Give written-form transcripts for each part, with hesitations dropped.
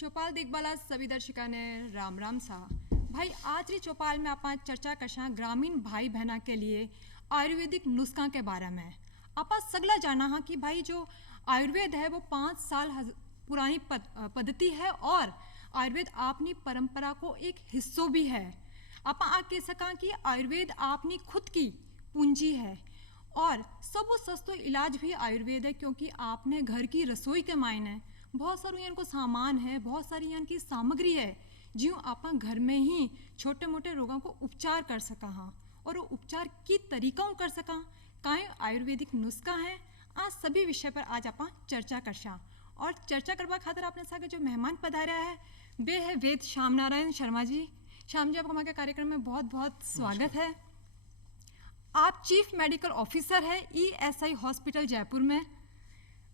चौपाल दिग्बाला सभी दर्शकों ने राम राम सा भाई आज री चौपाल में आप चर्चा करसा ग्रामीण भाई बहना के लिए आयुर्वेदिक नुस्खा के बारे में आप सगला जाना हाँ कि भाई जो आयुर्वेद है वो 5 साल पुरानी पद्धति है और आयुर्वेद अपनी परंपरा को एक हिस्सों भी है। आप कह सका कि आयुर्वेद अपनी खुद की पूंजी है और सब सस्तो इलाज भी आयुर्वेद है क्योंकि आपने घर की रसोई के मायने बहुत सारे यहाँ को सामान है, बहुत सारी यहाँ की सामग्री है जो आप घर में ही छोटे मोटे रोगों को उपचार कर सका हाँ और वो उपचार की तरीका कर सका काई आयुर्वेदिक नुस्खा है। आज सभी विषय पर आज आप चर्चा करसा और चर्चा करवा खातर आपने साथ जो मेहमान पधारा है वे है वेद श्याम नारायण शर्मा जी। श्याम जी आपका हमारे कार्यक्रम में बहुत बहुत स्वागत है। आप चीफ मेडिकल ऑफिसर है ESI हॉस्पिटल जयपुर में।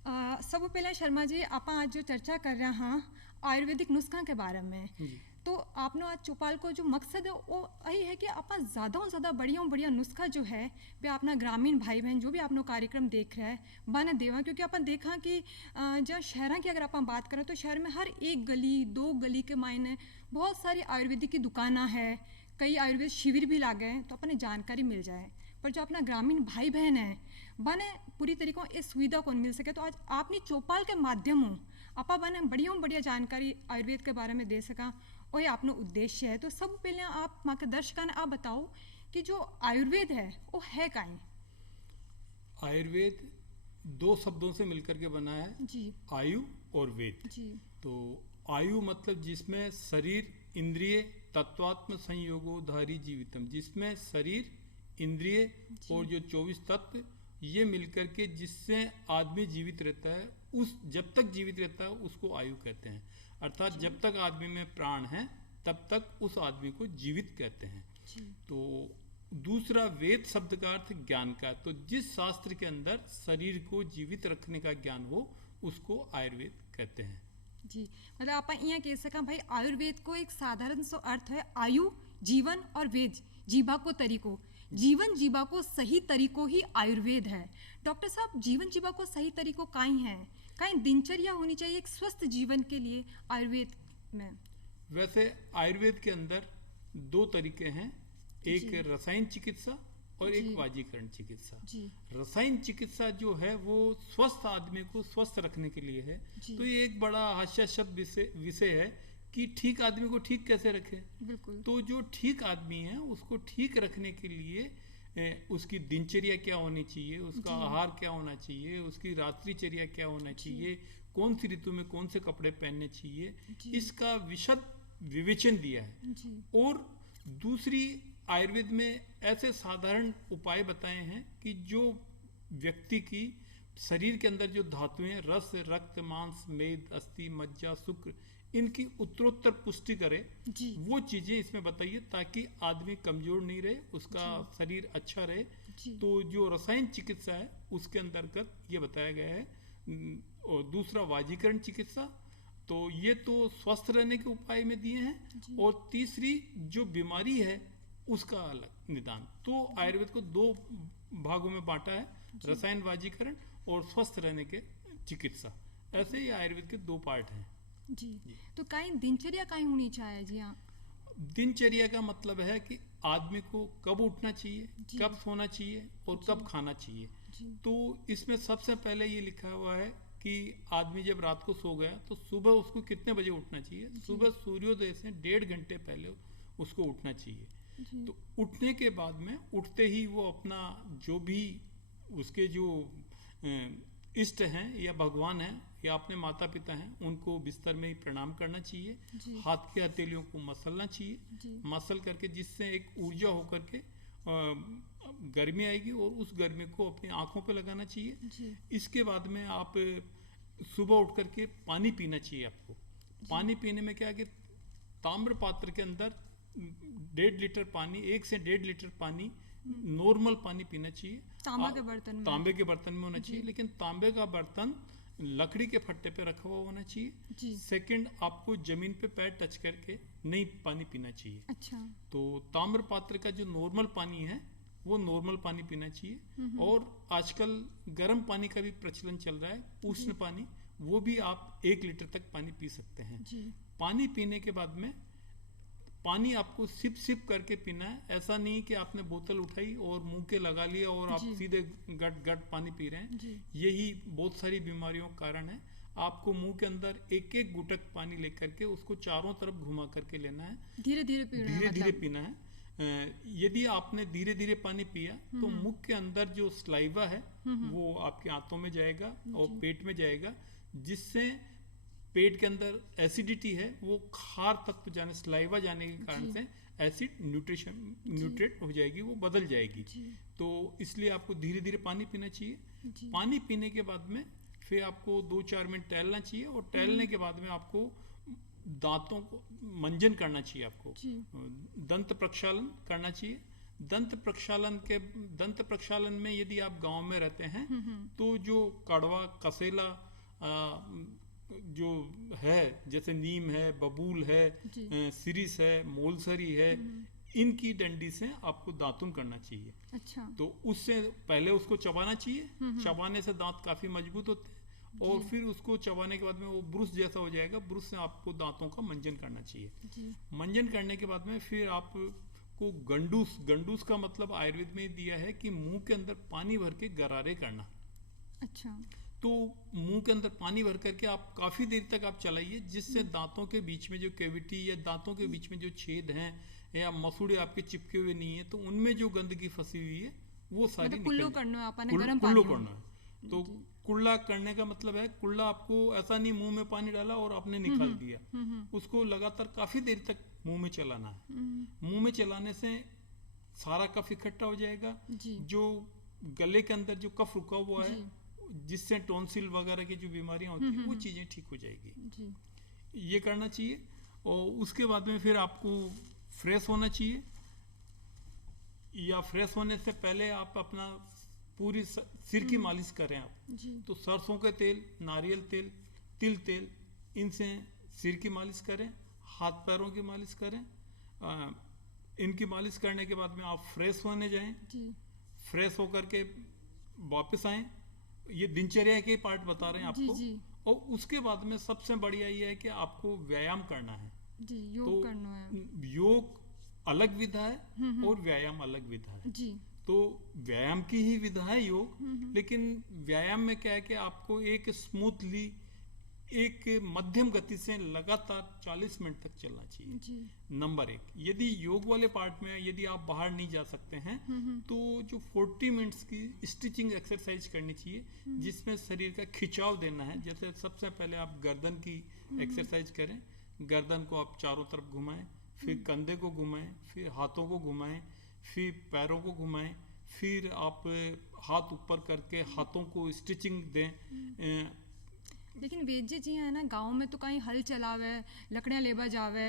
सब पहले शर्मा जी आप आज जो चर्चा कर रहे हैं आयुर्वेदिक नुस्खा के बारे में तो आपने आज चौपाल को जो मकसद है वो यही है कि आप ज़्यादा से ज़्यादा बढ़िया नुस्खा जो है वे अपना ग्रामीण भाई बहन जो भी आपने कार्यक्रम देख रहे हैं बने देवा क्योंकि अपन देखा कि जहाँ शहर की अगर आप बात करें तो शहर में हर एक गली 2 गली के मायने बहुत सारी आयुर्वेदिक की दुकाना है, कई आयुर्वेद शिविर भी लागे हैं तो अपने जानकारी मिल जाए। पर जो अपना ग्रामीण भाई बहन है बने पूरी तरीकों इस सुविधा को मिल सके तो आज आपने चौपाल के माध्यम हो आप बने बढ़िया जानकारी आयुर्वेद के बारे में दे सका और ये अपना उद्देश्य है। तो सब पहले आप माँ के दर्शकों ने आप बताओ कि जो आयुर्वेद है वो है काई। आयुर्वेद 2 शब्दों से मिलकर के बना है जी। आयु और वेद जी। तो आयु मतलब जिसमें शरीर इंद्रिय तत्वात्म संयोगोधारी जीवितम, जिसमें शरीर इंद्रिय और जो 24 तत्व ये मिलकर के जिससे आदमी जीवित रहता है, उस जब तक जीवित रहता है उसको आयु कहते हैं। अर्थात जब तक आदमी में प्राण है तब तक उस आदमी को जीवित कहते हैं। तो दूसरा वेद शब्द का अर्थ ज्ञान का, तो जिस शास्त्र के अंदर शरीर को जीवित रखने का ज्ञान हो उसको आयुर्वेद कहते हैं। जी, मतलब आप यहाँ कह सका भाई आयुर्वेद को एक साधारण सा अर्थ है आयु जीवन और वेद जीवा को तरीको, जीवन जीवा को सही तरीको ही आयुर्वेद है। डॉक्टर साहब जीवन जीवा को सही तरीको काई है, काई दिनचर्या होनी चाहिए एक स्वस्थ जीवन के लिए आयुर्वेद में। वैसे आयुर्वेद के अंदर 2 तरीके हैं, एक रसायन चिकित्सा और एक वाजीकरण चिकित्सा। रसायन चिकित्सा जो है वो स्वस्थ आदमी को स्वस्थ रखने के लिए है। तो ये एक बड़ा हास्यास्पद विषय है कि ठीक आदमी को ठीक कैसे रखे। बिल्कुल। तो जो ठीक आदमी है उसको ठीक रखने के लिए उसकी दिनचर्या क्या होनी चाहिए, उसका आहार क्या होना चाहिए, उसकी रात्रिचर्या क्या होना चाहिए, कौन सी ऋतु में कौन से कपड़े पहनने चाहिए, इसका विशद विवेचन दिया है। और दूसरी आयुर्वेद में ऐसे साधारण उपाय बताए हैं कि जो व्यक्ति की शरीर के अंदर जो धातुएं रस रक्त मांस मेद अस्थि मज्जा शुक्र इनकी उत्तरोत्तर पुष्टि करे, वो चीजें इसमें बताइए ताकि आदमी कमजोर नहीं रहे, उसका शरीर अच्छा रहे। तो जो रसायन चिकित्सा है उसके अंतर्गत ये बताया गया है। और दूसरा वाजीकरण चिकित्सा, तो ये तो स्वस्थ रहने के उपाय में दिए हैं। और तीसरी जो बीमारी है उसका अलग निदान। तो आयुर्वेद को 2 भागों में बांटा है, रसायन वाजीकरण और स्वस्थ रहने के चिकित्सा। ऐसे ही आयुर्वेद के 2 पार्ट हैं। जी। तो काई दिनचर्या काई होनी चाहिए। जी हाँ, दिनचर्या का मतलब है कि आदमी को कब उठना चाहिए, कब सोना चाहिए और कब खाना चाहिए। तो इसमें सबसे पहले ये लिखा हुआ है कि आदमी जब रात को सो गया तो सुबह उसको कितने बजे उठना चाहिए। सुबह सूर्योदय से 1.5 घंटे पहले उसको उठना चाहिए। तो उठने के बाद में उठते ही वो अपना जो भी उसके जो इष्ट हैं या भगवान हैं या अपने माता पिता हैं उनको बिस्तर में ही प्रणाम करना चाहिए। हाथ के हथेलियों को मसलना चाहिए, मसल करके जिससे एक ऊर्जा होकर के गर्मी आएगी और उस गर्मी को अपनी आंखों पे लगाना चाहिए। इसके बाद में आप सुबह उठ करके पानी पीना चाहिए। आपको पानी पीने में क्या है कि ताम्र पात्र के अंदर 1.5 लीटर पानी, 1 से 1.5 लीटर पानी नॉर्मल पानी पीना चाहिए। तांबे के बर्तन में होना चाहिए, लेकिन तांबे का बर्तन लकड़ी के फट्टे पे रखा हुआ होना चाहिए। सेकंड, आपको जमीन पे पैर टच करके नहीं पानी पीना चाहिए। अच्छा। तो ताम्र पात्र का जो नॉर्मल पानी है वो नॉर्मल पानी पीना चाहिए। और आजकल गर्म पानी का भी प्रचलन चल रहा है, उष्ण पानी, वो भी आप 1 लीटर तक पानी पी सकते हैं। जी। पानी पीने के बाद में पानी आपको सिप सिप करके पीना है। ऐसा नहीं कि आपने बोतल उठाई और मुंह के लगा लिया और आप जी। सीधे गट गट पानी पी रहे हैं। जी। यही बहुत सारी बीमारियों का कारण है। आपको मुंह के अंदर एक एक गुटक पानी लेकर के उसको चारों तरफ घुमा करके लेना है, धीरे धीरे पीना है धीरे धीरे मतलब। पीना है। यदि आपने धीरे धीरे पानी पिया तो मुख के अंदर जो स्लाइवा है वो आपके आंतों में जाएगा और पेट में जाएगा, जिससे पेट के अंदर एसिडिटी है वो खार तत्व जाने, स्लाइवा जाने के कारण से एसिड न्यूट्रेट हो जाएगी, वो बदल जाएगी। जी। तो इसलिए आपको धीरे धीरे पानी पीना चाहिए। जी। पानी पीने के बाद में फिर आपको 2-4 मिनट टहलना चाहिए और टहलने के बाद में आपको दांतों को मंजन करना चाहिए। आपको जी। दंत प्रक्षालन करना चाहिए। दंत प्रक्षालन में यदि आप गांव में रहते हैं तो जो कड़वा कसेला जो है, जैसे नीम है, बबूल है, सिरिस है, मोलसरी है, इनकी डंडी से आपको दातुन करना चाहिए। अच्छा। तो उससे पहले उसको चबाना चाहिए। चबाने से दांत काफी मजबूत होते हैं और फिर उसको चबाने के बाद में वो ब्रुश जैसा हो जाएगा। ब्रुश से आपको दांतों का मंजन करना चाहिए। जी। मंजन करने के बाद में फिर आपको गंडूस का मतलब आयुर्वेद में दिया है कि मुंह के अंदर पानी भर के गरारे करना। अच्छा। तो मुंह के अंदर पानी भर करके आप काफी देर तक आप चलाइए, जिससे दांतों के बीच में जो कैविटी या दांतों के बीच में जो छेद हैं या मसूड़े आपके चिपके हुए नहीं है तो उनमें जो गंदगी फंसी हुई है वो सारी मतलब कुल्लू निकल करना है आपने गर्म कुल्लू पानी करना है। तो कुल्ला करने का मतलब है, कुल्ला आपको ऐसा नहीं मुंह में पानी डाला और आपने निकाल दिया, उसको लगातार काफी देर तक मुंह में चलाना है। मुंह में चलाने से सारा कफ इकट्ठा हो जाएगा। जी। जो गले के अंदर जो कफ रुका हुआ है, जिससे टॉन्सिल वगैरह की जो बीमारियां होती हैं वो चीजें ठीक हो जाएगी। जी। ये करना चाहिए। और उसके बाद में फिर आपको फ्रेश होना चाहिए, या फ्रेश होने से पहले आप अपना पूरी सिर की मालिश करें आप। जी। तो सरसों के तेल, नारियल तेल, तिल तेल, इनसे सिर की मालिश करें, हाथ पैरों की मालिश करें। इनकी मालिश करने के बाद में आप फ्रेश होने जाएं। जी। फ्रेश होकर के वापस आएं। ये दिनचर्या के पार्ट बता रहे हैं आपको। जी। और उसके बाद में सबसे बढ़िया ये है कि आपको व्यायाम करना है। जी, योग करना है। योग अलग विधा है और व्यायाम अलग विधा है। जी। तो व्यायाम की ही विधा है योग, लेकिन व्यायाम में क्या है कि आपको एक स्मूथली, एक मध्यम गति से लगातार 40 मिनट तक चलना चाहिए। जी। नंबर 1, यदि योग वाले पार्ट में यदि आप बाहर नहीं जा सकते हैं तो जो 40 मिनट्स की स्टिचिंग एक्सरसाइज करनी चाहिए, जिसमें शरीर का खिंचाव देना है। जैसे सबसे पहले आप गर्दन की एक्सरसाइज करें। गर्दन को आप चारों तरफ घुमाएं, फिर कंधे को घुमाएं, फिर हाथों को घुमाएं, फिर पैरों को घुमाएं, फिर आप हाथ ऊपर करके हाथों को स्टिचिंग दें। लेकिन वेद जी है ना, गांव में तो कहीं हल चलावे, लकड़ियां लेबा जावे,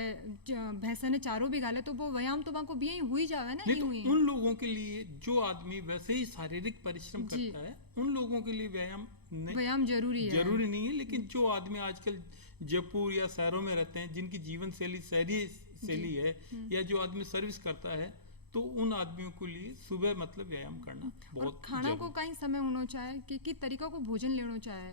भैंसा ने चारों भी गाले, तो वो व्यायाम तो बाको भी हुई जावे ना। नहीं, तो उन लोगों के लिए जो आदमी वैसे ही शारीरिक परिश्रम करता है, उन लोगों के लिए व्यायाम जरूरी है। जरूरी नहीं है। लेकिन जो आदमी आजकल जयपुर या शहरों में रहते हैं, जिनकी जीवन शैली है, या जो आदमी सर्विस करता है, तो उन आदमियों के लिए सुबह मतलब व्यायाम करना बहुत खाना को कहीं समय होना चाहिए कि किस तरीका को भोजन लेना चाहिए।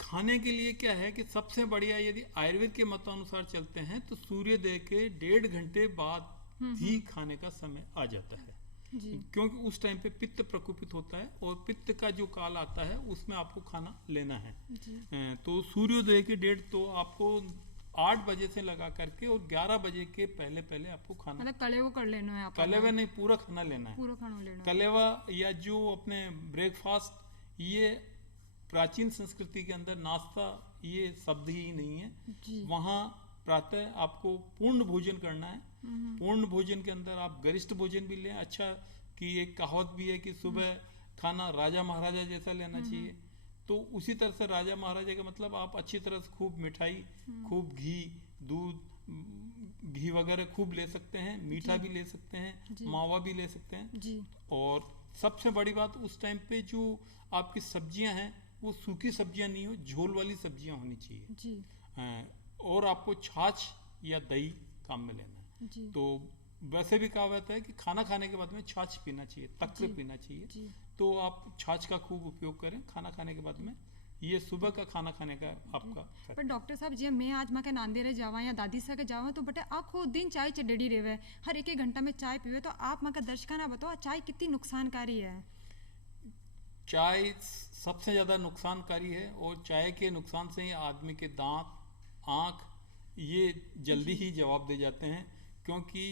खाने के लिए क्या है कि सबसे बढ़िया, यदि आयुर्वेद के मतानुसार चलते हैं तो सूर्योदय के 1.5 घंटे बाद ही खाने का समय आ जाता है। जी। क्योंकि उस टाइम पे पित्त प्रकोपित होता है और पित्त का जो काल आता है उसमें आपको खाना लेना है। जी। तो सूर्योदय के 1:30 तो आपको 8 बजे से लगा करके और 11 बजे के पहले पहले आपको खाना, मतलब कलेवा कर लेना है। कलेवा नहीं, पूरा खाना लेना है। पूरा खाना लेना। कलेवा या जो अपने ब्रेकफास्ट, ये प्राचीन संस्कृति के अंदर नाश्ता ये शब्द ही नहीं है। वहाँ प्रातः आपको पूर्ण भोजन करना है। पूर्ण भोजन के अंदर आप गरिष्ठ भोजन भी लें। अच्छा कि एक कहावत भी है कि सुबह खाना राजा महाराजा जैसा लेना चाहिए। तो उसी तरह से राजा महाराजा का मतलब आप अच्छी तरह से खूब मिठाई, खूब घी, दूध, घी वगैरह खूब ले सकते हैं, मीठा भी ले सकते हैं, मावा भी ले सकते हैं। जी। और सबसे बड़ी बात, उस टाइम पे जो आपकी सब्जियां हैं वो सूखी सब्जियां नहीं हो, झोल वाली सब्जियां होनी चाहिए। जी। और आपको छाछ या दही काम में लेना है। जी। तो वैसे भी कहा जाता है कि खाना खाने के बाद में छाछ पीना चाहिए, तक्र पीना चाहिए। जी। तो आप छाछ का खूब उपयोग करें खाना खाने के बाद में, ये सुबह का खाना खाने का आपका फर्क। पर डॉक्टर साहब जी मैं आज माँ के नांदेरे जावा या दादी सा के जावा तो बटे आखो दिन चाय चडेडी रेवे, हर एक घंटा में चाय पीवे, तो आप माँ का दर्शका ना बताओ चाय कितनी नुकसानकारी है। चाय सबसे ज़्यादा नुकसानकारी है और चाय के नुकसान से ही आदमी के दांत, आँख ये जल्दी ही जवाब दे जाते हैं, क्योंकि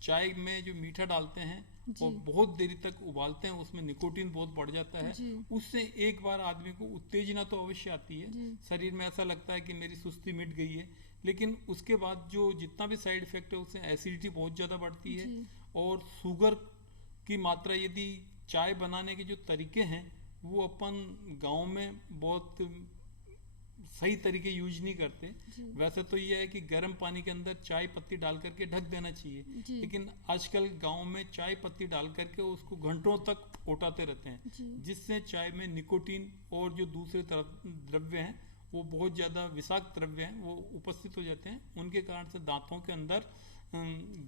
चाय में जो मीठा डालते हैं और बहुत देरी तक उबालते हैं, उसमें निकोटीन बहुत बढ़ जाता है। उससे एक बार आदमी को उत्तेजना तो अवश्य आती है, शरीर में ऐसा लगता है कि मेरी सुस्ती मिट गई है, लेकिन उसके बाद जो जितना भी साइड इफेक्ट है उससे एसिडिटी बहुत ज़्यादा बढ़ती है और शुगर की मात्रा, यदि चाय बनाने के जो तरीके हैं वो अपन गांव में बहुत सही तरीके यूज नहीं करते। वैसे तो ये है कि गर्म पानी के अंदर चाय पत्ती डाल करके ढक देना चाहिए, लेकिन आजकल गांव में चाय पत्ती डाल करके उसको घंटों तक उठाते रहते हैं, जिससे चाय में निकोटीन और जो दूसरे द्रव्य हैं वो बहुत ज़्यादा विषाक्त द्रव्य हैं वो उपस्थित हो जाते हैं। उनके कारण से दांतों के अंदर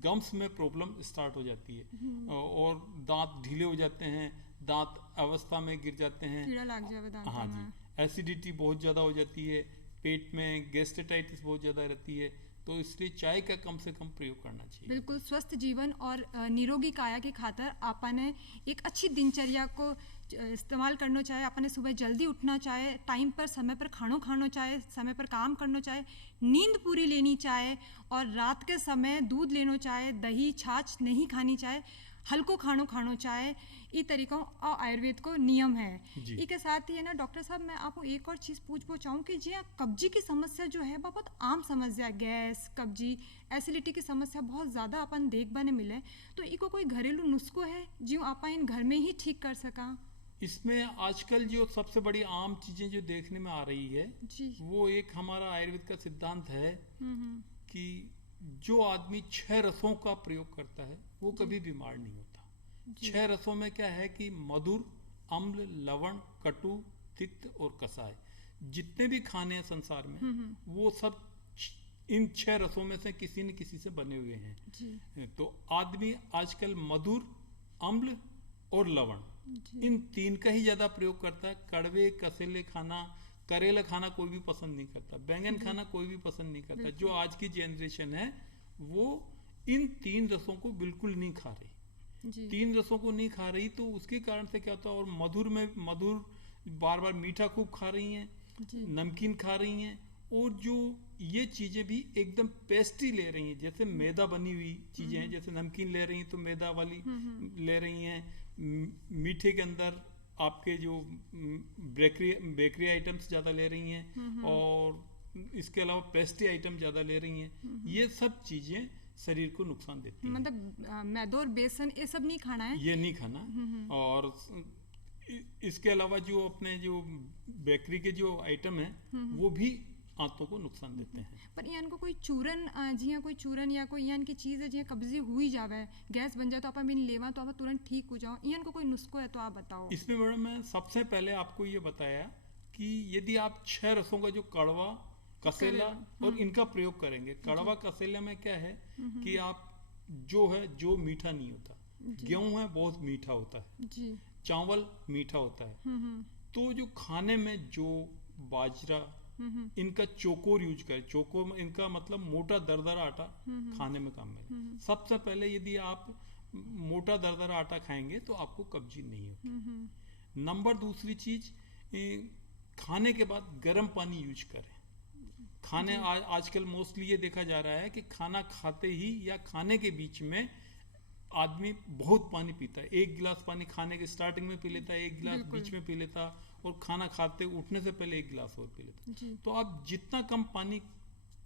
गम्स में प्रॉब्लम स्टार्ट हो जाती है और दांत ढीले हो जाते हैं, दांत अवस्था में गिर जाते हैं, कीड़ा लग जावे दांतों में। हाँ जी, एसिडिटी बहुत ज़्यादा हो जाती है, पेट में गैस्ट्राइटिस बहुत ज़्यादा रहती है, तो इसलिए चाय का कम से कम प्रयोग करना चाहिए। बिल्कुल स्वस्थ जीवन और निरोगी काया की खातर आपने एक अच्छी दिनचर्या को इस्तेमाल करना चाहे, आपने सुबह जल्दी उठना चाहे, टाइम पर समय पर खाना चाहे, समय पर काम करना चाहे, नींद पूरी लेनी चाहे और रात के समय दूध लेना चाहे, दही छाछ नहीं खानी चाहे, हल्को खाना चाहे, ये तरीकों और आयुर्वेद को नियम है। इसके साथ ही है ना डॉक्टर साहब मैं आपको एक और चीज़ पूछना चाहूँ कि जी कब्जी की समस्या जो है बहुत आम समस्या, गैस कब्जी एसिडिटी की समस्या बहुत ज़्यादा अपन देख बने मिले, तो इको कोई घरेलू नुस्खो है जो आप इन घर में ही ठीक कर सका? इसमें आजकल जो सबसे बड़ी आम चीज़ें जो देखने में आ रही है वो एक हमारा आयुर्वेद का सिद्धांत है कि जो आदमी 6 रसों का प्रयोग करता है वो कभी बीमार नहीं होता। 6 रसों में क्या है कि मधुर, अम्ल, लवण, कटु, तिक्त और कसाय, जितने भी खाने हैं संसार में वो सब इन 6 रसों में से किसी न किसी से बने हुए हैं। तो आदमी आजकल मधुर, अम्ल और लवण इन 3 का ही ज्यादा प्रयोग करता है। कड़वे कसेले खाना, करेला खाना कोई भी पसंद नहीं करता, बैंगन खाना कोई भी पसंद नहीं करता। जो आज की जनरेशन है वो इन 3 रसों को बिल्कुल नहीं खा रही। 3 रसों को नहीं खा रही तो उसके कारण से क्या होता है, और मधुर में मधुर बार बार मीठा खूब खा रही हैं, नमकीन खा रही हैं, और जो ये चीजें भी एकदम पेस्ट्री ले रही हैं, जैसे मैदा बनी हुई चीजें हैं, जैसे नमकीन ले रही हैं तो मैदा वाली ले रही हैं, मीठे के अंदर आपके जो बेकरी आइटम्स ज़्यादा ले रही हैं और इसके अलावा पेस्ट्री आइटम ज़्यादा ले रही हैं। ये सब चीज़ें शरीर को नुकसान देती हैं। मतलब मैदा और बेसन ये सब नहीं खाना है, ये नहीं खाना। और इसके अलावा जो अपने जो बेकरी के जो आइटम हैं वो भी आंतों को नुकसान देते हैं। पर यहाँ को कोई चूरन जिया कोई चूरन या कोई यहाँ की चीज़ है जिया कब्जी हुई जावे, गैस बन जाए तो आप बिन लेवा तो आप तुरंत ठीक हो जाओ, यहाँ को कोई नुस्खो है तो आप बताओ। इसमें मैडम मैं सबसे पहले आपको ये बताया कि यदि आप 6 रसों का जो कड़वा, कसेला और इनका प्रयोग करेंगे, कड़वा कसेला में क्या है कि आप जो मीठा नहीं होता, गेहूं है बहुत मीठा होता है, चावल मीठा होता है, तो जो खाने में जो बाजरा इनका चोकोर यूज करें। चोकोर इनका मतलब मोटा दरदरा आटा खाने में काम में। सबसे पहले यदि आप मोटा दरदरा आटा खाएंगे तो आपको कब्जी नहीं होगी। नंबर दूसरी चीज, खाने के बाद गर्म पानी यूज करें। खाने आजकल मोस्टली ये देखा जा रहा है कि खाना खाते ही या खाने के बीच में आदमी बहुत पानी पीता है। 1 गिलास पानी खाने के स्टार्टिंग में पी लेता है, 1 गिलास बीच में पी लेता, और खाना खाते उठने से पहले 1 गिलास और पी लेता। तो आप जितना कम पानी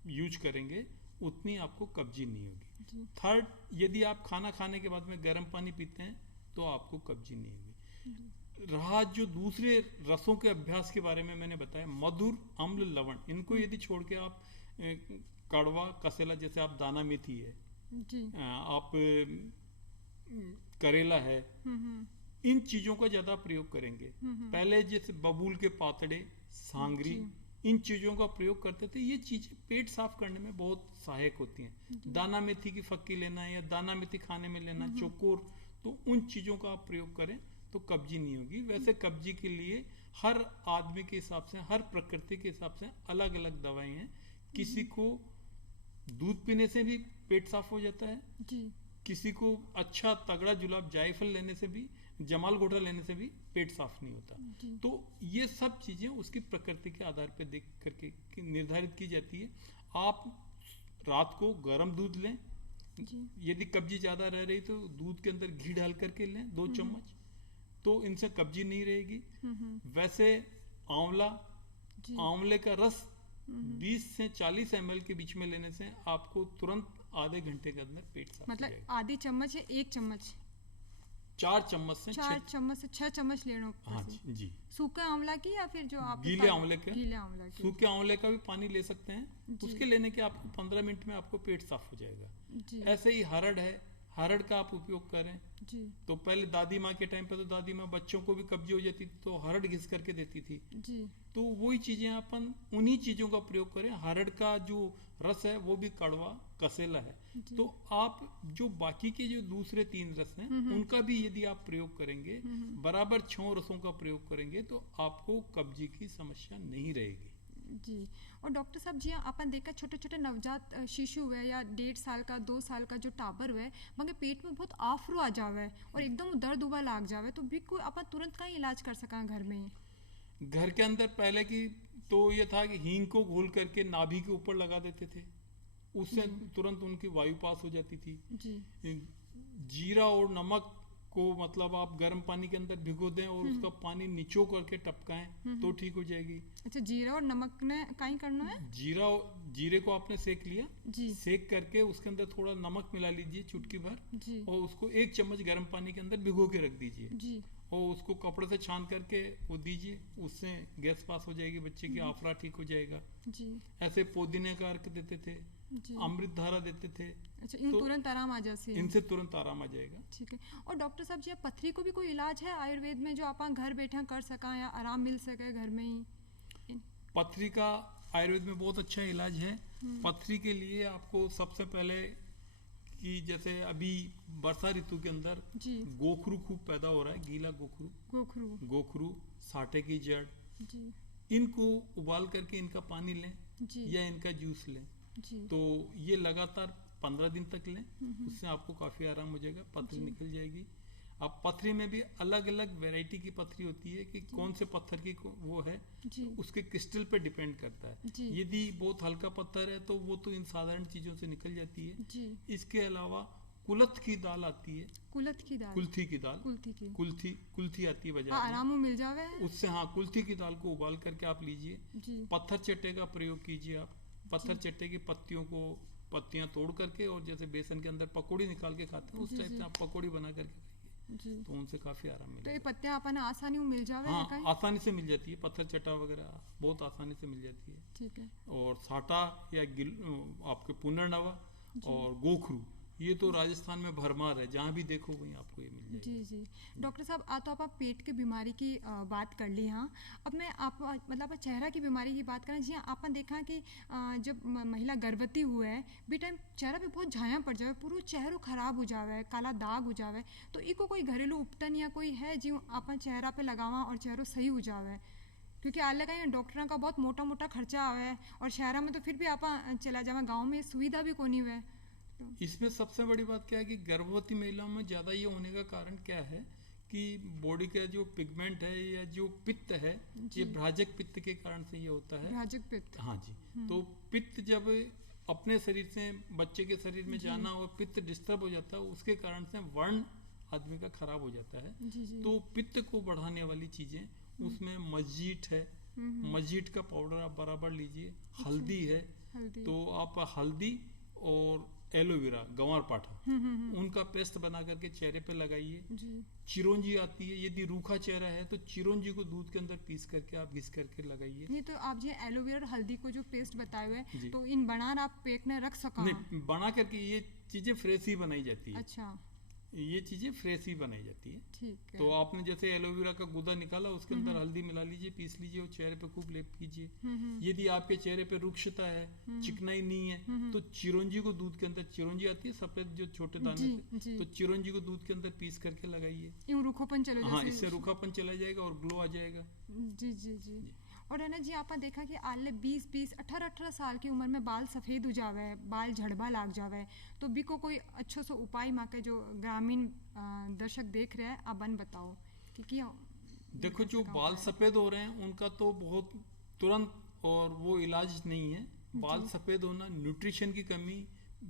यूज करेंगे उतनी आपको कब्जी नहीं होगी। थर्ड, यदि आप खाना खाने के बाद में गर्म पानी पीते हैं तो आपको कब्जी नहीं होगी। रहा जो दूसरे रसों के अभ्यास के बारे में मैंने बताया, मधुर, अम्ल, लवण, इनको यदि छोड़ के आप कड़वा, कसेला, जैसे आप दाना मेथी है, आप करेला है, इन चीजों का ज्यादा प्रयोग करेंगे। पहले जैसे बबूल के पातड़े, सांगरी, इन चीजों का प्रयोग करते थे। ये चीजें पेट साफ करने में बहुत सहायक होती हैं। दाना मेथी की फक्की लेना या दाना मेथी खाने में लेना, चोकोर, तो उन चीजों का आप प्रयोग करें तो कब्जी नहीं होगी। वैसे कब्जी के लिए हर आदमी के हिसाब से, हर प्रकृति के हिसाब से अलग अलग दवाएं हैं। किसी को दूध पीने से भी पेट साफ हो जाता है जी। किसी को अच्छा तगड़ा जुलाब जायफल लेने से भी, जमाल घोटा लेने से भी पेट साफ नहीं होता। जी। तो ये सब चीजें उसकी प्रकृति के आधार पर देख करके निर्धारित की जाती है। आप रात को गर्म दूध लें, जी। यदि कब्जी ज्यादा रह रही तो दूध के अंदर घी डाल करके लें 2 चम्मच, तो इनसे कब्जी नहीं रहेगी। वैसे आंवला, जी। आंवले का रस 20 से 40 ml के बीच में लेने से आपको तुरंत आधे घंटे के अंदर पेट साफ हो मतलब जाएगा। आधी चम्मच या 1 चम्मच? 4 चम्मच से 4 चम्मच से 6 चम्मच लेना हाँ पड़ेगा। जी। सूखे आंवला की या फिर जो आप गीले आंवले के, गीले आंवला की? सूखे आंवले का भी पानी ले सकते हैं। जी। उसके लेने के आपको 15 मिनट में आपको पेट साफ हो जाएगा। जी। ऐसे ही हरड़ है, हरड़ का आप उपयोग करें। जी। तो पहले दादी माँ के टाइम पे तो दादी माँ बच्चों को भी कब्जी हो जाती थी तो हरड़ घिस करके देती थी। जी। तो वही चीजें अपन उन्हीं चीजों का प्रयोग करें। हरड़ का जो रस है वो भी कड़वा कसेला है। जी। तो आप जो बाकी के जो दूसरे 3 रस हैं उनका भी यदि आप प्रयोग करेंगे, बराबर 6 रसों का प्रयोग करेंगे, तो आपको कब्जी की समस्या नहीं रहेगी। जी। और डॉक्टर साहब जी अपन देखा छोटे छोटे नवजात शिशु हुए या 1.5 साल का 2 साल का जो टाबर हुए मगर पेट में बहुत आफरू आ जावे और एकदम दर्द उबा लाग जावे, तो भी कोई अपन तुरंत का इलाज कर सका घर में ही? घर के अंदर पहले की तो ये था कि हींग को घोल करके नाभि के ऊपर लगा देते थे, उससे तुरंत उनकी वायु पास हो जाती थी। जी। जीरा और नमक को मतलब आप गर्म पानी के अंदर भिगो दें और उसका पानी निचो करके टपकाएं तो ठीक हो जाएगी। अच्छा, जीरा और नमक ने काई करना है? जीरे को आपने सेक लिया, जी। सेक करके उसके अंदर थोड़ा नमक मिला लीजिए चुटकी भर, जी। और उसको 1 चम्मच गर्म पानी के अंदर भिगो के रख दीजिए। जी। और उसको कपड़े से छान करके वो दीजिए, उससे गैस पास हो जाएगी, बच्चे की आफरा ठीक हो जाएगा। जी। ऐसे पुदीने का अर्क देते थे, जी। अमृत धारा देते थे। अच्छा, इन तो तुरंत आराम आ जाती है? इनसे तुरंत आराम आ जाएगा। ठीक है। और डॉक्टर साहब जी पथरी को भी कोई इलाज है आयुर्वेद में जो अपन घर बैठे कर सका या आराम मिल सके घर में ही? पथरी का आयुर्वेद में बहुत अच्छा इलाज है। पथरी के लिए आपको सबसे पहले कि जैसे अभी वर्षा ऋतु के अंदर जी। गोखरू खूब पैदा हो रहा है, गीला गोखरू, साठे की जड़, जी। इनको उबाल करके इनका पानी लें जी। या इनका जूस लें। जी। तो ये लगातार 15 दिन तक लें, उससे आपको काफी आराम हो जाएगा, पथरी निकल जाएगी। अब पथरी में भी अलग अलग वैरायटी की पथरी होती है कि कौन से पत्थर की वो है, जी। उसके क्रिस्टल पे डिपेंड करता है। जी। यदि बहुत हल्का पत्थर है तो वो तो इन साधारण चीजों से निकल जाती है। जी। इसके अलावा कुलथ की दाल आती है, कुलथ की दाल, कुल्थी की दाल, कुल्थी आती है बाजार में, आराम मिल जावे उससे हाँ कुल्थी की दाल को उबाल करके आप लीजिए। जी। पत्थर चट्टे का प्रयोग कीजिए आप। पत्थर चट्टे की पत्तियां तोड़ करके और जैसे बेसन के अंदर पकौड़ी निकाल के खाते हैं उस टाइप से आप पकौड़ी बना करके खाइए, जी। तो उनसे काफी आराम तो मिलेगा। ये पत्तियां अपन आसानी में मिल जावे? हाँ, आसानी से मिल जाती है। पत्थर चट्टा वगैरह बहुत आसानी से मिल जाती है। ठीक है। और साटा या आपके पुनर्नवा और गोखरू, ये तो राजस्थान में भरमार है, जहाँ भी देखो वहीं आपको ये मिल जाएगी। जी। जी। डॉक्टर साहब तो आप पेट की बीमारी की बात कर ली। हाँ, अब मैं आप मतलब चेहरा की बीमारी की बात करें। जी हाँ, आपने देखा कि जब महिला गर्भवती हुए है भी टाइम चेहरा पे बहुत झाया पड़ जाए, पूरा चेहरा खराब हो जावे, काला दाग हो जावे, तो इको कोई घरेलू उपटन या कोई है जो आप चेहरा पे लगावा और चेहरा सही हो जावे? क्योंकि आले का डॉक्टर का बहुत मोटा मोटा खर्चा आवे और शहरा में तो फिर भी आप चला जावा, गाँव में सुविधा भी कोनी हुए। इसमें सबसे बड़ी बात क्या है कि गर्भवती महिलाओं में ज्यादा ये होने का कारण क्या है कि बॉडी का जो पिगमेंट है या जो पित्त है, ये भ्राजक पित्त के कारण से ये होता है। भ्राजक पित्त? हाँ जी। तो पित्त जब अपने शरीर से बच्चे के शरीर में जाना और पित्त डिस्टर्ब हो जाता है, उसके कारण से वर्ण आदमी का खराब हो जाता है। जी। जी। तो पित्त को बढ़ाने वाली चीजें उसमें मस्जिद है, मस्जिद का पाउडर आप बराबर लीजिए। हल्दी है, तो आप हल्दी और एलोवेरा, गंवार पाठा, उनका पेस्ट बना करके चेहरे पे लगाइए। चिरौंजी आती है, यदि रूखा चेहरा है तो चिरौंजी को दूध के अंदर पीस करके आप घिस करके लगाइए। नहीं तो आप जो एलोवेरा और हल्दी को जो पेस्ट बताए हुए तो इन बना आप पेट में रख सका? नहीं, बना करके ये चीजें फ्रेश ही बनाई जाती है। अच्छा। ये चीजें फ्रेश ही बनाई जाती है। ठीक है। तो आपने जैसे एलोवेरा का गूदा निकाला, उसके अंदर हल्दी मिला लीजिए, पीस लीजिए और चेहरे पे खूब लेप कीजिए। यदि आपके चेहरे पे रुक्षता है, चिकनाई नहीं है, तो चिरौंजी को दूध के अंदर, चिरौंजी आती है सफेद जो छोटे दाने से, तो चिरौंजी को दूध के अंदर पीस करके लगाइए। यूं रूखापन चले हाँ, जैसे। इससे रूखापन चला जाएगा और ग्लो आ जाएगा। जी जी जी। और है ना जी, आपने देखा कि आले 20-20 18-18 साल की उम्र में बाल सफ़ेद हो जावे है, बाल झड़बा लाग जावे है, तो भी को कोई अच्छो सो उपाय माँ के जो ग्रामीण दर्शक देख रहे हैं, अपन बताओ कि क्या। देखो, जो बाल सफ़ेद हो रहे हैं उनका तो बहुत तुरंत और वो इलाज नहीं है। बाल सफ़ेद होना, न्यूट्रिशन की कमी,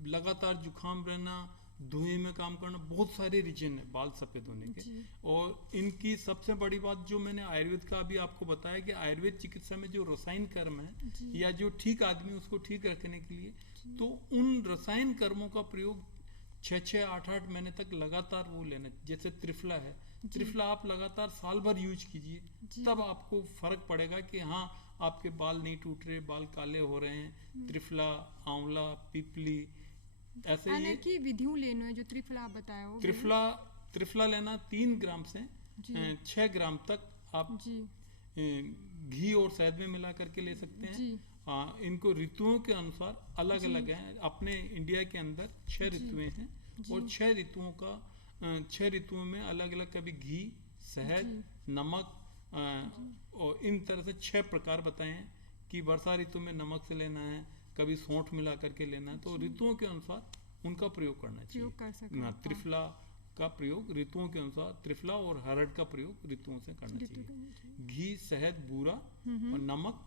लगातार जुकाम रहना, धुएं में काम करना, बहुत सारे रीजन है बाल सफ़ेद होने के। और इनकी सबसे बड़ी बात जो मैंने आयुर्वेद का भी आपको बताया कि आयुर्वेद चिकित्सा में जो रसायन कर्म है या जो ठीक आदमी उसको ठीक रखने के लिए, तो उन रसायन कर्मों का प्रयोग 6-6, 8-8 महीने तक लगातार वो लेना। जैसे त्रिफला है, त्रिफला आप लगातार साल भर यूज कीजिए, तब आपको फर्क पड़ेगा कि हाँ, आपके बाल नहीं टूट रहे, बाल काले हो रहे हैं। त्रिफला, आंवला, पीपली, ऐसे ये की विधियों लेना है जो त्रिफला आप बताया हो। त्रिफला लेना 3 ग्राम से 6 ग्राम तक आप घी और शहद में मिला करके ले सकते हैं। इनको ऋतुओं के अनुसार अलग अलग हैं। अपने इंडिया के अंदर 6 ऋतुएं हैं और 6 ऋतुओं में अलग अलग, कभी घी, शहद, नमक, और इन तरह से 6 प्रकार बताए हैं कि वर्षा ऋतु में नमक से लेना है, कभी सौंठ मिला करके लेना है। तो ऋतुओं के अनुसार उनका प्रयोग करना चाहिए। त्रिफला का प्रयोग ऋतुओं के अनुसार, त्रिफला और हरड़ का प्रयोग ऋतुओं से करना चाहिए। घी, शहद, बूरा और नमक,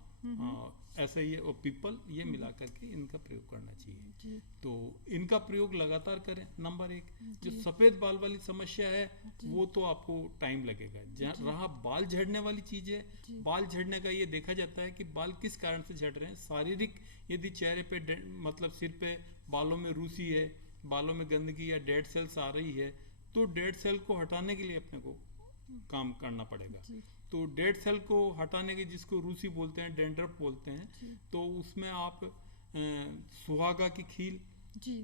ऐसे ये और पीपल, ये मिला करके इनका प्रयोग करना चाहिए। तो इनका प्रयोग लगातार करें। नंबर 1, जो सफेद बाल वाली समस्या है वो तो आपको टाइम लगेगा। रहा बाल झड़ने वाली चीज है, बाल झड़ने का ये देखा जाता है कि बाल किस कारण से झड़ रहे हैं। शारीरिक, यदि चेहरे पे मतलब सिर पे बालों में रूसी है, बालों में गंदगी या डेड सेल्स आ रही है, तो डेड सेल को हटाने के लिए अपने को काम करना पड़ेगा। तो डेड सेल को हटाने के, जिसको रूसी बोलते हैं, डेंड्रफ बोलते हैं, तो उसमें आप सुहागा की खील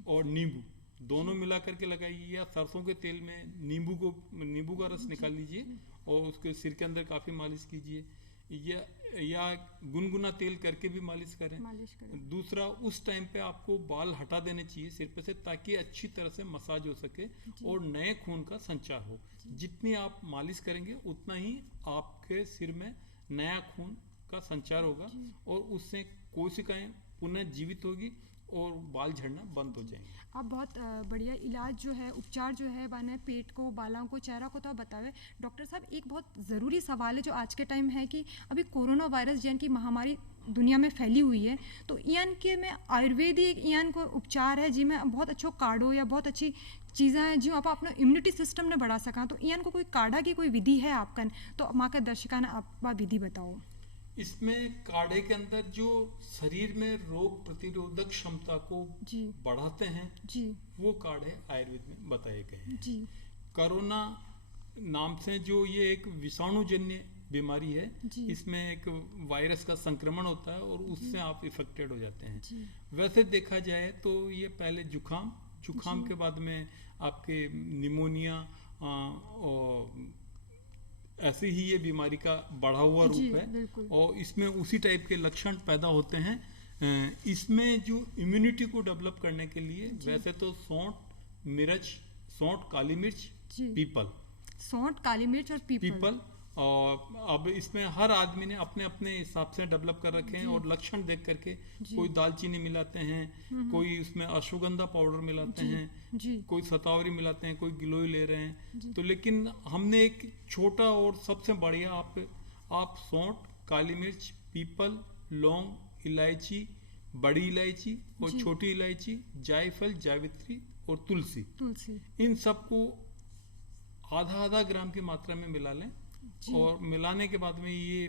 और नींबू दोनों मिला करके लगाइए, या सरसों के तेल में नींबू का रस निकाल लीजिए और उसके सिर के अंदर काफ़ी मालिश कीजिए, या गुनगुना तेल करके भी मालिश करें। दूसरा, उस टाइम पे आपको बाल हटा देने चाहिए सिर पे से, ताकि अच्छी तरह से मसाज हो सके और नए खून का संचार हो। जितनी आप मालिश करेंगे उतना ही आपके सिर में नया खून का संचार होगा और उससे कोशिकाएं पुनः जीवित होगी और बाल झड़ना बंद हो जाएंगे। आप बहुत बढ़िया इलाज जो है, उपचार जो है, माने पेट को, बालों को, चेहरा को तो आप बतावे। डॉक्टर साहब, एक बहुत ज़रूरी सवाल है जो आज के टाइम है कि अभी कोरोना वायरस जैन की महामारी दुनिया में फैली हुई है, तो इन के में आयुर्वेदिक इन को उपचार है जिसमें बहुत अच्छो काढ़ो या बहुत अच्छी चीज़ें हैं जो आप अपना इम्यूनिटी सिस्टम ने बढ़ा सका, तो इन को कोई काढ़ा की कोई विधि है आपका, तो माँ का दर्शका ने आप विधि बताओ। इसमें काढ़े के अंदर जो शरीर में रोग प्रतिरोधक क्षमता को बढ़ाते हैं वो काढ़े आयुर्वेद में बताए गए हैं। कोरोना नाम से जो ये एक विषाणुजन्य बीमारी है, इसमें एक वायरस का संक्रमण होता है और उससे आप इफेक्टेड हो जाते हैं। वैसे देखा जाए तो ये पहले जुखाम के बाद में आपके निमोनिया और ऐसे ही ये बीमारी का बढ़ा हुआ रूप है और इसमें उसी टाइप के लक्षण पैदा होते हैं। इसमें जो इम्यूनिटी को डेवलप करने के लिए वैसे तो सौंठ, काली मिर्च, पीपल, सौंठ, काली मिर्च और पीपल, और अब इसमें हर आदमी ने अपने अपने हिसाब से डेवलप कर रखे हैं और लक्षण देख करके कोई दालचीनी मिलाते हैं, कोई उसमें अश्वगंधा पाउडर मिलाते हैं, कोई सतावरी मिलाते हैं, कोई गिलोय ले रहे हैं। तो लेकिन हमने एक छोटा और सबसे बढ़िया आप सौंठ, काली मिर्च, पीपल, लौंग, इलायची, बड़ी इलायची और छोटी इलायची, जायफल, जावित्री और तुलसी, इन सबको आधा ग्राम की मात्रा में मिला लें और मिलाने के बाद में ये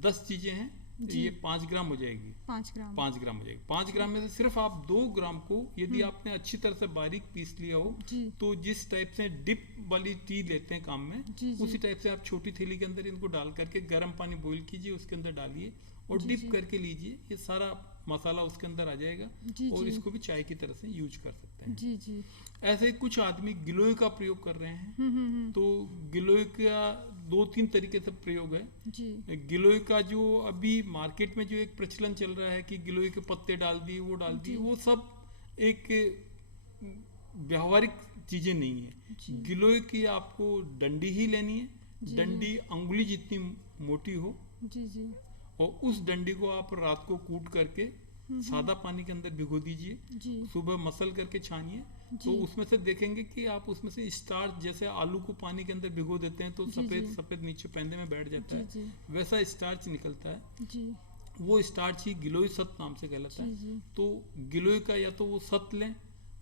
10 चीजें हैं, ये 5 ग्राम हो जाएगी। 5 ग्राम हो जाएगी। 5 ग्राम में से सिर्फ आप 2 ग्राम को यदि आपने अच्छी तरह से बारीक पीस लिया हो, तो जिस टाइप से डिप वाली टी लेते हैं काम में, उसी टाइप से आप छोटी थैली के अंदर इनको डाल करके गर्म पानी बॉईल कीजिए, उसके अंदर डालिए और डिप करके लीजिए। ये सारा मसाला उसके अंदर आ जाएगा जी, और जी। इसको भी चाय की तरह से यूज कर सकते हैं। जी जी। ऐसे ही कुछ आदमी गिलोय का प्रयोग कर रहे हैं। तो गिलोय का 2-3 तरीके से प्रयोग है। जी गिलोय का जो अभी मार्केट में जो एक प्रचलन चल रहा है कि गिलोय के पत्ते डाल दिए, वो डाल दिए, वो सब एक व्यावहारिक चीजें नहीं है। गिलोय की आपको डंडी ही लेनी है, डंडी अंगुली जितनी मोटी हो, जी जी। और उस डंडी को आप रात को कूट करके सादा पानी के अंदर भिगो दीजिए, जी सुबह मसल करके छानिए, तो उसमें से देखेंगे कि आप उसमें से स्टार्च, जैसे आलू को पानी के अंदर भिगो देते हैं तो जी, सफेद जी। सफेद नीचे पैंदे में बैठ जाता जी है, जी वैसा स्टार्च निकलता है। जी वो स्टार्च ही गिलोय सत नाम से कहलाता जी है। जी। तो गिलोय का या तो वो सत लें,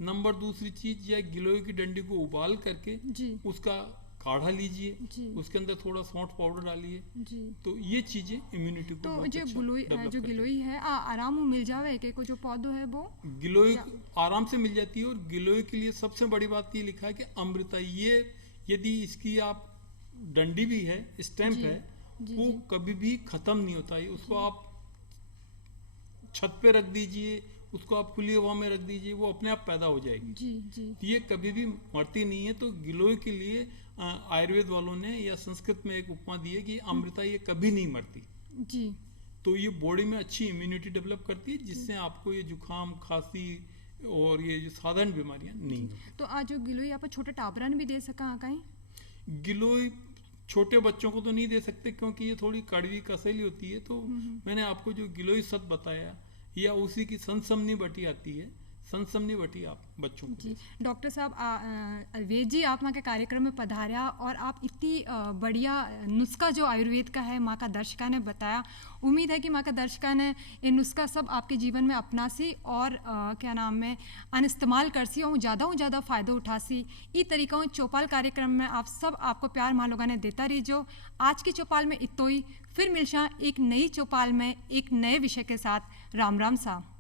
नंबर दूसरी चीज, या गिलोय की डंडी को उबाल करके जी उसका काढ़ा लीजिए, जी उसके अंदर थोड़ा सौंठ पाउडर डालिए, जी। तो ये चीजें इम्यूनिटी को तो बहुत जो अच्छा गिलोय develop जो करती गिलोय है आराम में मिल जावे के को जो पौधो है वो है। गिलोय आराम से मिल जाती है, और गिलोय के लिए सबसे बड़ी बात ये लिखा है कि अमृता, ये यदि इसकी आप डंडी भी है, स्टेम्प जी, है, जी, वो जी। कभी भी खत्म नहीं होता है। उसको आप छत पे रख दीजिए, उसको आप खुली हवा में रख दीजिए, वो अपने आप पैदा हो जाएगी। जी जी ये कभी भी मरती नहीं है। तो गिलोय के लिए आयुर्वेद वालों ने या संस्कृत में एक उपमा दी है कि अमृता, ये कभी नहीं मरती। जी। तो ये बॉडी में अच्छी इम्यूनिटी डेवलप करती है, जिससे आपको ये जुकाम, खांसी और ये जो साधारण बीमारियां नहीं होती। तो आज जो गिलोय आप छोटे टाबरन भी दे सका कहीं? गिलोय छोटे बच्चों को तो नहीं दे सकते, क्योंकि ये थोड़ी कड़वी कसैली होती है। तो मैंने आपको जो गिलोय सत बताया, या उसी की सनसमनी बटी आती है, सनसमनी बटी आप बच्चों को जी दे सकते डॉक्टर साहब वेद जी आप माँ के कार्यक्रम में पधारा और आप इतनी बढ़िया नुस्खा जो आयुर्वेद का है माँ का दर्शका ने बताया। उम्मीद है कि माँ का दर्शका ने ये नुस्खा सब आपके जीवन में अपना सी और क्या नाम है अनइस्तेमाल कर सी और ज़्यादा फ़ायदा उठा सी। ई तरीक़ों चौपाल कार्यक्रम में आप सब आपको प्यार माँ लोगों ने देता रही। जो आज की चौपाल में इतो ही फिर मिलशा एक नई चौपाल में एक नए विषय के साथ। राम राम साहब।